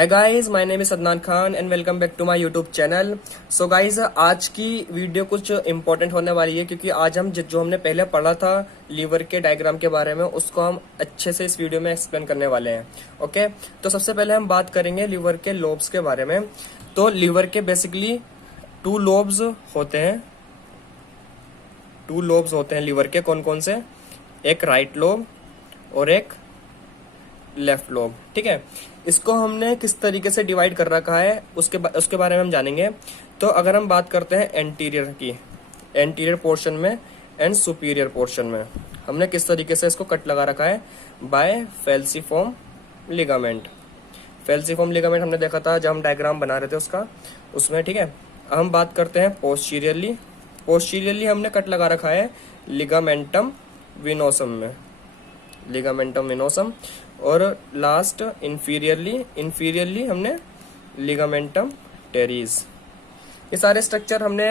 Hi guys, my name is Adnan Khan and welcome back to my YouTube channel. So guys, आज की video कुछ important होने वाली है क्योंकि आज हम जो हमने पहले पढ़ा था लीवर के डायग्राम के बारे में उसको हम अच्छे से इस वीडियो में एक्सप्लेन करने वाले हैं। ओके, तो सबसे पहले हम बात करेंगे लीवर के लोब्स के बारे में। तो लीवर के बेसिकली टू लोब्स होते हैं लीवर के। कौन कौन से? एक राइट लोब और एक लेफ्ट लोब। ठीक है, इसको हमने किस तरीके से डिवाइड कर रखा है उसके बारे में हम जानेंगे। तो अगर हम बात करते हैं एंटीरियर की, एंटीरियर पोर्शन में एंड सुपीरियर पोर्शन में हमने किस तरीके से इसको कट लगा रखा है, बाय फेल्सीफॉर्म लिगामेंट। फेल्सीफॉर्म लिगामेंट हमने देखा था जब हम डायग्राम बना रहे थे उसमें। ठीक है, अब हम बात करते हैं पोस्टीरियरली। पोस्टीरियरली हमने कट लगा रखा है लिगामेंटम विनोसम में, लिगामेंटम विनोसम। और लास्ट इंफीरियरली हमने लिगामेंटम टेरिस। ये सारे स्ट्रक्चर हमने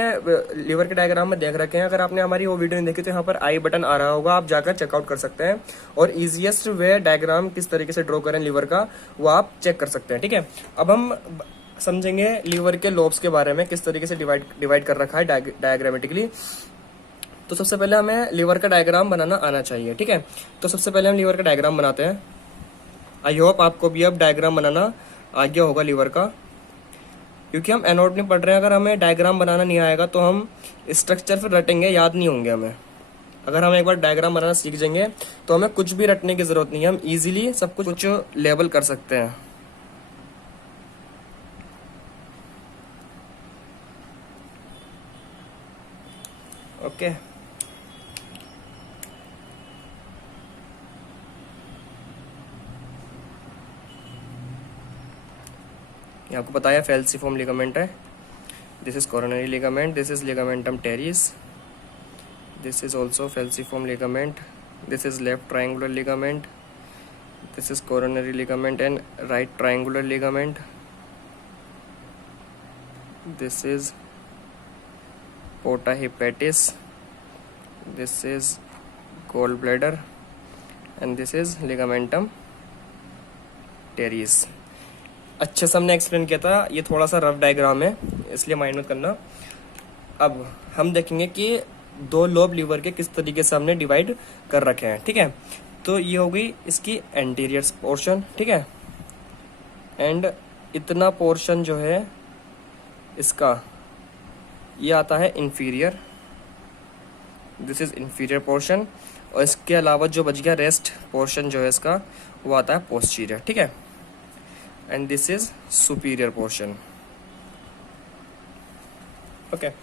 लीवर के डायग्राम में देख रखे हैं। अगर आपने हमारी वो वीडियो नहीं देखी तो यहाँ पर आई बटन आ रहा होगा, आप जाकर चेकआउट कर सकते हैं। और इजीएस्ट वे डायग्राम किस तरीके से ड्रॉ करें लीवर का वो आप चेक कर सकते हैं। ठीक है, अब हम समझेंगे लीवर के लोब्स के बारे में, किस तरीके से डिवाइड कर रखा है डायग्रामेटिकली। तो सबसे पहले हमें लीवर का डायग्राम बनाना आना चाहिए। ठीक है, तो सबसे पहले हम लीवर का डायग्राम बनाते हैं। आई होप आपको भी अब डायग्राम बनाना आ गया होगा लीवर का, क्योंकि हम एनाटॉमी पढ़ रहे हैं। अगर हमें डायग्राम बनाना नहीं आएगा तो हम स्ट्रक्चर फिर रटेंगे, याद नहीं होंगे हमें। अगर हम एक बार डायग्राम बनाना सीख जाएंगे तो हमें कुछ भी रटने की जरूरत नहीं है, हम इजीली सब कुछ लेबल कर सकते हैं। ओके, ये आपको पता है फेल्सीफॉर्म लिगामेंट है। This is coronary ligament, this is ligamentum teres, this is also falciform ligament, this is left triangular ligament, this is coronary ligament and right triangular ligament, this is porta hepatis, this is gall bladder and this is ligamentum teres. अच्छे से हमने explain किया था, ये थोड़ा सा rough diagram है इसलिए माइंड मत करना। अब हम देखेंगे कि दो लोब लीवर के किस तरीके से हमने डिवाइड कर रखे हैं। ठीक है, तो ये हो गई इसकी एंटीरियर पोर्शन। ठीक है, एंड इतना पोर्शन जो है इसका ये आता है inferior, this is inferior portion. और इसके अलावा जो बच गया रेस्ट पोर्शन जो है इसका वो आता है पोस्टीरियर। ठीक है, and this is superior portion. Okay, अब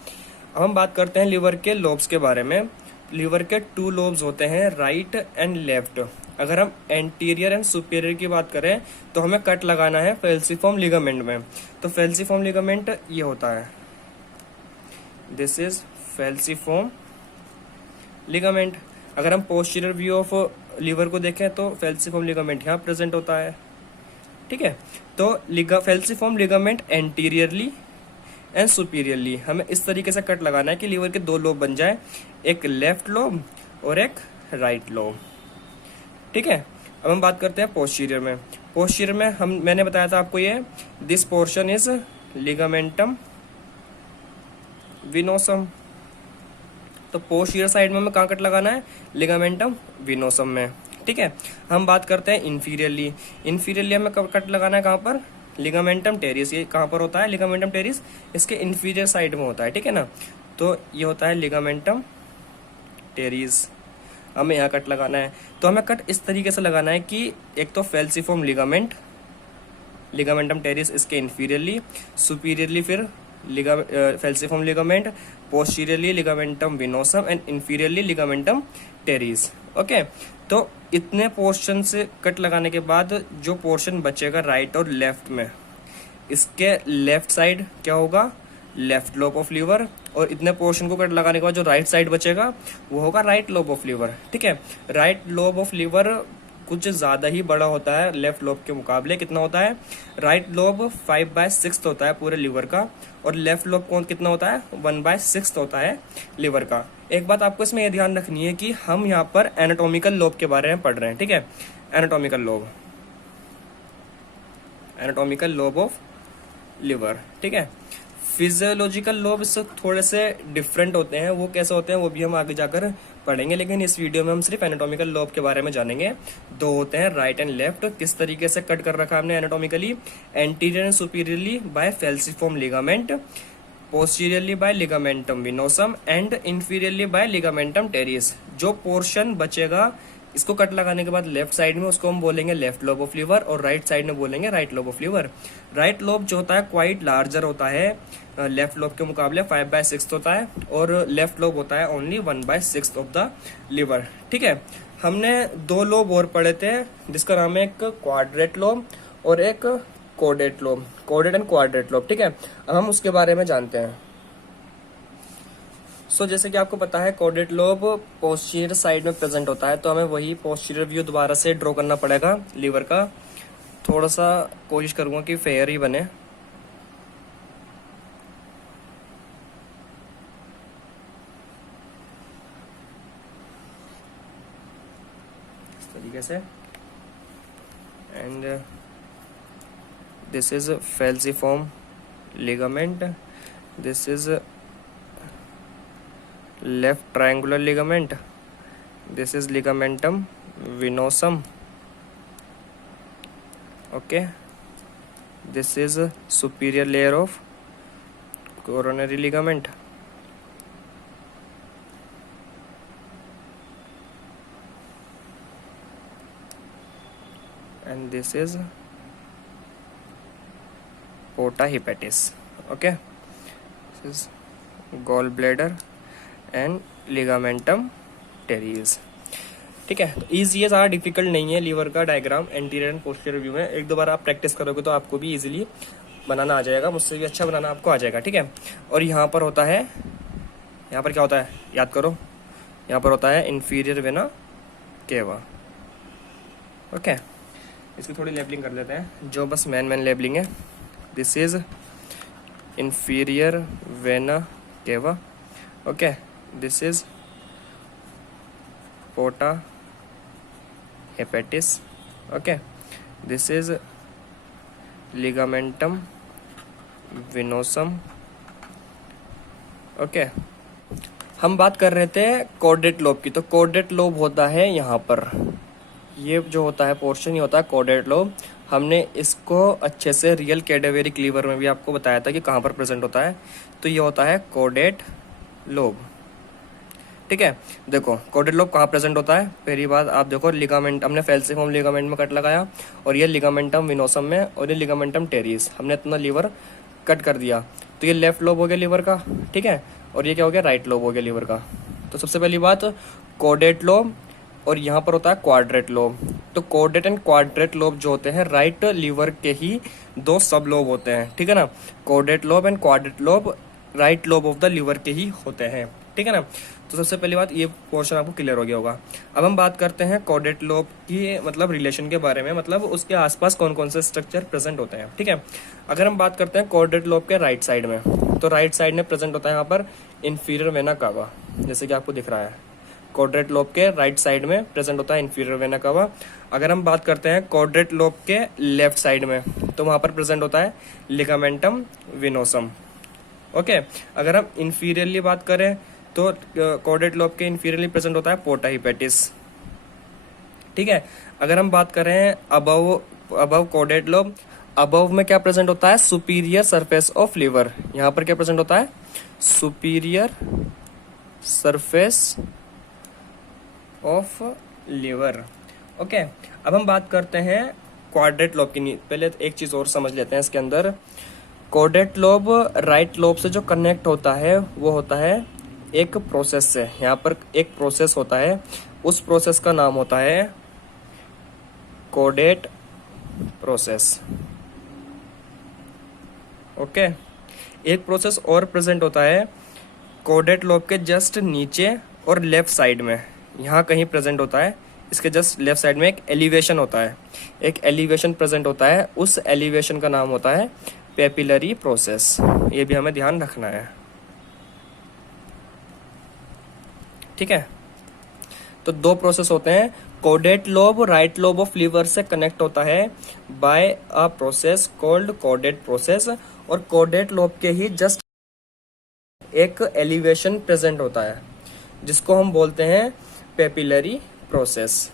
हम बात करते हैं लीवर के लोब्स के बारे में। लीवर के टू लोब्स होते हैं, राइट एंड लेफ्ट। अगर हम एंटीरियर एंड सुपीरियर की बात करें तो हमें कट लगाना है फेल्सीफॉर्म लिगामेंट में। तो फेल्सीफॉर्म लिगामेंट ये होता है, दिस इज फेल्सीफॉर्म लिगामेंट। अगर हम पोस्टीरियर व्यू ऑफ लीवर को देखें तो फेल्सीफॉर्म लिगामेंट यहाँ प्रेजेंट होता है। ठीक है, तो falciform ligament anteriorly and superiorly हमें इस तरीके से कट लगाना है कि लीवर के दो लोब बन जाए, एक लेफ्ट लोब और एक राइट लोब। ठीक है, अब हम बात करते हैं पोस्टीरियर में। पोस्टीरियर में मैंने बताया था आपको ये, दिस पोर्शन इज लिगामेंटम विनोसम। तो पोस्टीरियर साइड में हमें कहाँ कट लगाना है? लिगामेंटम विनोसम में। ठीक है, हम बात करते हैं इंफीरियरली। इंफीरियरली हमें कट लगाना है कहाँ पर? Ligamentum terrace. ये कहाँ पर होता है लिगामेंटम टेरिस? इसके इंफीरियर साइड में होता है। ठीक है ना, तो ये होता है लिगामेंटम टेरिस। हमें यहाँ कट लगाना है, तो हमें कट इस तरीके से लगाना है कि एक तो फेल्सीफॉर्म लिगामेंट, लिगामेंटम टेरिस इसके इंफीरियरली, सुपीरियरली फिर falciform ligament, posteriorly ligamentum venosum and inferiorly ligamentum teres. Okay, तो इतने पोर्शन से कट लगाने के बाद जो पोर्शन बचेगा राइट और लेफ्ट में, इसके लेफ्ट साइड क्या होगा? Left lobe of liver. और इतने पोर्शन को कट लगाने के बाद जो राइट साइड बचेगा वो होगा राइट लोब ऑफ लीवर। ठीक है, राइट लोब ऑफ लीवर कुछ ज्यादा ही बड़ा होता है लेफ्ट लोब के मुकाबले। कितना होता है? राइट लोब 5/6 होता है पूरे लीवर का, और लेफ्ट लोब कौन कितना होता है? 1/6 होता है लीवर का। एक बात आपको इसमें यह ध्यान रखनी है कि हम यहाँ पर एनाटॉमिकल लोब के बारे में पढ़ रहे हैं। ठीक है, anatomical lobe. Anatomical lobe of liver, ठीक है। फिजियोलॉजिकल लोब इससे थोड़े से डिफरेंट होते हैं, वो कैसे होते हैं वो भी हम आगे जाकर पढ़ेंगे, लेकिन इस वीडियो में हम सिर्फ एनाटॉमिकल लोब के बारे में जानेंगे। दो होते हैं, राइट एंड लेफ्ट। किस तरीके से कट कर रखा हमने anatomically, anterior and superiorly by falciform ligament, posteriorly by ligamentum venosum and inferiorly by ligamentum teres. जो पोर्शन बचेगा इसको कट लगाने के बाद लेफ्ट साइड में, उसको हम बोलेंगे लेफ्ट लोब ऑफ लिवर, और राइट साइड में बोलेंगे right lobe of liver. Right lobe जो होता है क्वाइट लार्जर होता है लेफ्ट लोब के मुकाबले, 5/6 होता है, और लेफ्ट लोब होता है ओनली 1/6 ऑफ द लिवर, ठीक है। हमने दो लोब और पढ़े थे जिसका नाम है एक क्वाड्रेट लोब और एक caudate lobe, caudate and quadrate lobe, ठीक है। अब हम उसके बारे में जानते हैं। जैसे कि आपको पता है कोडेट लोब पोस्टीरियर साइड में प्रेजेंट होता है, तो हमें वही पोस्टीरियर व्यू दोबारा से ड्रॉ करना पड़ेगा लीवर का। थोड़ा सा कोशिश करूंगा कि फेयर ही बने। इस तरीके से, and this is falciform ligament, this is left triangular ligament, this is ligamentum venosum, okay, this is a superior layer of coronary ligament, and this is porta hepatis, okay, this is gallbladder and ligamentum terrace, ठीक है। तो easy है, ज़्यादा difficult नहीं है liver का diagram anterior and posterior view में। एक दो बार आप प्रैक्टिस करोगे तो आपको भी इजीली बनाना आ जाएगा, मुझसे भी अच्छा बनाना आपको आ जाएगा, ठीक है। और यहाँ पर होता है, यहाँ पर क्या होता है याद करो, यहाँ पर होता है इंफीरियर वेना केवा, ओके। इसकी थोड़ी लेबलिंग कर लेते हैं, जो बस मेन लेबलिंग है। This is inferior vena cava, okay. This is porta hepatis, okay. This is ligamentum venosum, okay. हम बात कर रहे थे कोडेट लोब की, तो कोडेट लोब होता है यहाँ पर, ये जो होता है पोर्शन ही होता है कोडेट लोब। हमने इसको अच्छे से रियल कैडेवेरिक लीवर में भी आपको बताया था कि कहाँ पर प्रेजेंट होता है, तो ये होता है कोडेट लोब, ठीक है। देखो कोडेट लोब कहाँ प्रेजेंट होता है, पहली बात आप देखो लिगामेंट, हमने फेल्सिफॉर्म लिगामेंट में कट लगाया, और ये लिगामेंटम विनोसम में, और ये लिगामेंटम टेरिस, हमने इतना लीवर कट कर दिया, तो ये लेफ्ट लोब हो गया लीवर का, ठीक है। और ये क्या हो गया, राइट लोब हो गया लीवर का। तो सबसे पहली बात कोडेट लोब, और यहाँ पर होता है क्वाड्रेट लोब। तो कोडेट एंड क्वाड्रेट लोब जो होते हैं राइट लीवर के ही दो सब लोब होते हैं, ठीक है ना। Caudate lobe and quadrate lobe right lobe of the liver के ही होते हैं, ठीक है ना। तो सबसे पहली बात ये पोर्शन आपको क्लियर हो गया होगा। अब हम बात करते हैं कोडेट लोब की मतलब रिलेशन के बारे में, मतलब उसके आसपास कौन कौन से स्ट्रक्चर प्रेजेंट होते हैं, ठीक है। अगर हम बात करते हैं कोडेट लोब के राइट साइड में, तो राइट साइड में प्रेजेंट होता है यहाँ पर इंफीरियर वेना कावा, जैसे कि आपको दिख रहा है। कोडेट लोब के राइट साइड में प्रेजेंट होता है इंफीरियर वेना कावा। अगर हम बात करते हैं कोडेट लोब के लेफ्ट साइड में, तो वहाँ पर प्रेजेंट होता है लिगामेंटम विनोसम, ओके। अगर हम इंफीरियरली बात करें तो कोडेट लोब के इंफीरियरली प्रेजेंट होता है पोर्टा हिपेटिस, ठीक है। अगर हम बात करें अबव कोडेट लोब, अबव में क्या प्रेजेंट होता है, सुपीरियर सरफेस ऑफ लिवर। यहाँ पर क्या प्रेजेंट होता है, superior surface of liver, okay. अब हम बात करते हैं क्वाड्रेट लोब की। पहले एक चीज और समझ लेते हैं इसके अंदर। कोडेट लोब राइट लोब से जो कनेक्ट होता है वो होता है एक प्रोसेस से। यहाँ पर एक प्रोसेस होता है, उस प्रोसेस का नाम होता है कोडेट प्रोसेस, ओके। एक प्रोसेस और प्रेजेंट होता है कोडेट लोब के जस्ट नीचे और लेफ्ट साइड में, यहाँ कहीं प्रेजेंट होता है। इसके जस्ट लेफ्ट साइड में एक एलिवेशन होता है, एक एलिवेशन प्रेजेंट होता है, उस एलिवेशन का नाम होता है पेपिलरी प्रोसेस। ये भी हमें ध्यान रखना है, ठीक है। तो दो प्रोसेस होते हैं, caudate lobe right lobe of liver से कनेक्ट होता है by a process called caudate process, और कोडेट लोब के ही जस्ट एक एलिवेशन प्रेजेंट होता है जिसको हम बोलते हैं पेपिलरी प्रोसेस।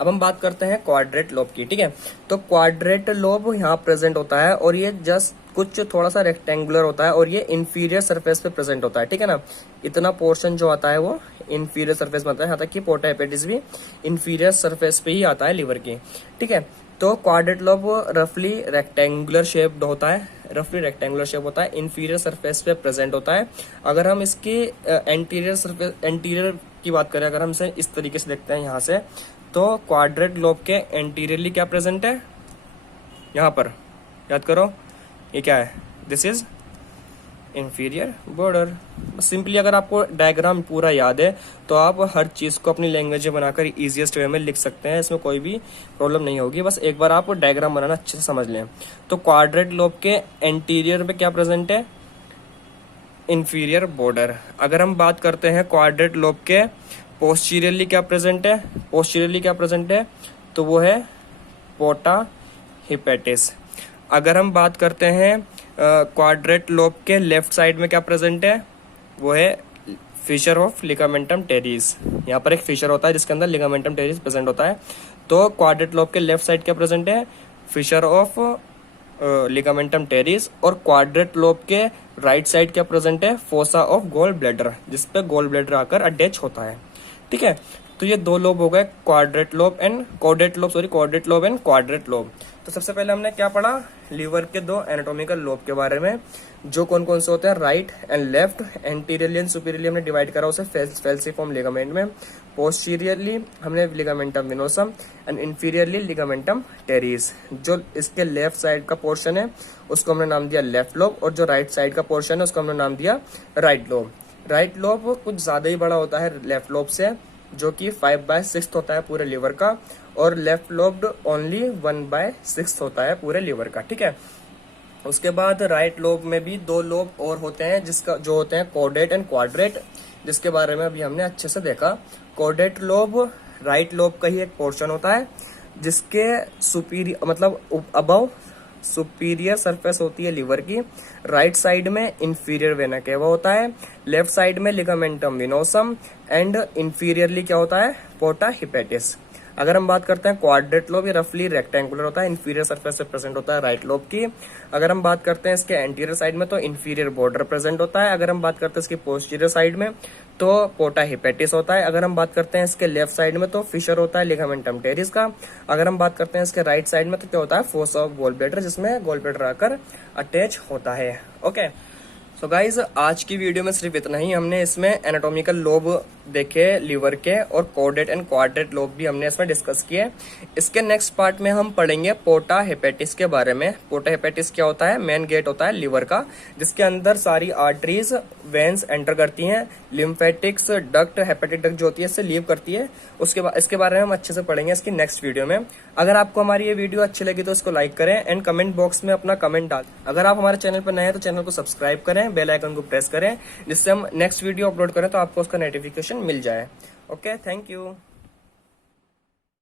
अब हम बात करते हैं क्वाड्रेट लोब की, ठीक है। तो क्वाड्रेट लोब यहाँ प्रेजेंट होता है और ये जस्ट कुछ थोड़ा सा रेक्टेंगुलर होता है और ये इंफीरियर सरफेस पे प्रेजेंट होता है, ठीक है ना। इतना पोर्शन जो आता है वो इंफीरियर सरफेस में आता है, यहाँ तक कि पोर्टा हेपेटिस भी इंफीरियर सरफेस पे ही आता है लीवर की, ठीक है। तो क्वाड्रेट लोब रफली रेक्टेंगुलर शेप्ड होता है, इंफीरियर सरफेस पे प्रेजेंट होता है। अगर हम इसकी एंटीरियर की बात करें, अगर हम इसे इस तरीके से देखते हैं यहाँ से, तो क्वाड्रेट लोब के एंटीरियरली क्या प्रेजेंट है, यहाँ पर याद करो ये क्या है, this is inferior border. Simply अगर आपको डायग्राम पूरा याद है तो आप हर चीज को अपनी लैंग्वेज में बनाकर इजीएस्ट वे में लिख सकते हैं, इसमें कोई भी प्रॉब्लम नहीं होगी। बस एक बार आप डायग्राम बनाना अच्छे से समझ लें। तो क्वाड्रेट लोब के एंटीरियर पे क्या प्रेजेंट है, इंफीरियर बॉर्डर। अगर हम बात करते हैं क्वाड्रेट लोब के पोस्टीरियरली क्या प्रेजेंट है, तो वो है पोर्टा हेपेटिस। अगर हम बात करते हैं क्वाड्रेट लोब के लेफ्ट साइड में क्या प्रेजेंट है, वो है फिशर ऑफ लिगामेंटम टेरिस। यहाँ पर एक फिशर होता है जिसके अंदर लिगामेंटम टेरिस प्रेजेंट होता है। तो क्वाड्रेट लोब के लेफ्ट साइड क्या प्रेजेंट है, फिशर ऑफ लिगामेंटम टेरिस। और क्वाड्रेट लोब के राइट साइड क्या प्रेजेंट है, फोसा ऑफ गोल ब्लैडर, जिसपे गोल ब्लैडर आकर अटैच होता है, ठीक है। तो ये दो लोब हो गए, quadrate lobe and quadrate lobe. तो सबसे पहले हमने क्या पढ़ा, लीवर के दो एनाटॉमिकल लोब के बारे में, जो कौन कौन से होते हैं, right and left. Anteriorly and superiorly हमने डिवाइड करा उसे फेल्सिफॉर्म लिगामेंट में। पोस्टीरियरली हमने ligamentum venosum and inferiorly ligamentum teres. जो इसके लेफ्ट साइड का पोर्शन है उसको हमने नाम दिया लेफ्ट लोब, और जो राइट साइड का पोर्शन है उसको हमने नाम दिया राइट लोब। राइट लोब कुछ ज्यादा ही बड़ा होता है लेफ्ट लोब से, जो कि 5/6 होता है पूरे लीवर का, और लेफ्ट लोब्ड ओनली 1/6 होता है पूरे लीवर का, ठीक है। उसके बाद राइट लोब में भी दो लोब और होते हैं जो होते हैं कोडेट एंड क्वाड्रेट, जिसके बारे में अभी हमने अच्छे से देखा। कोडेट लोब राइट लोब का ही एक पोर्शन होता है जिसके सुपीरियर मतलब अबव सुपीरियर सरफेस होती है लीवर की, राइट साइड में इंफीरियर वेना केवा होता है, लेफ्ट साइड में लिगामेंटम विनोसम एंड इंफीरियरली क्या होता है, पोर्टा हेपेटिस। अगर हम बात करते हैं क्वाड्रेट लोब, ये रफली रेक्टेंगुलर होता है, इंफीरियर सरफेस पे प्रेजेंट होता है राइट लोब की। अगर हम बात करते हैं इसके एंटीरियर साइड में तो इंफीरियर बॉर्डर प्रेजेंट होता है। अगर हम बात करते हैं इसकी पोस्टीरियर साइड में तो पोर्टा हेपेटिस होता है। अगर हम बात करते हैं इसके लेफ्ट साइड में तो फिशर होता है लिगामेंटम टेरिस का। अगर हम बात करते हैं इसके राइट साइड में तो क्या होता है, फोसा ऑफ गोल ब्लैडर, जिसमें गोल ब्लैडर आकर अटैच होता है। ओके, सो गाइज आज की वीडियो में सिर्फ इतना ही। हमने इसमें एनाटॉमिकल लोब देखे लीवर के, और कोडेट एंड क्वाड्रेट लोब भी हमने इसमें डिस्कस किए। इसके नेक्स्ट पार्ट में हम पढ़ेंगे पोर्टा हेपेटिस के बारे में। पोर्टा हेपेटिस क्या होता है, मेन गेट होता है लीवर का, जिसके अंदर सारी आर्टरीज वेन्स एंटर करती हैं, लिम्फेटिक्स डक्ट हेपेटिक डक्ट जो होती है इससे लीव करती है। इसके बारे में हम अच्छे से पढ़ेंगे इसकी नेक्स्ट वीडियो में। अगर आपको हमारी ये वीडियो अच्छी लगी तो इसको लाइक करें एंड कमेंट बॉक्स में अपना कमेंट डाल। अगर आप हमारे चैनल पर नए हैं तो चैनल को सब्सक्राइब करें, बेल आइकन को प्रेस करें, जिससे हम नेक्स्ट वीडियो अपलोड करें तो आपको उसका नोटिफिकेशन मिल जाए। Okay, thank you.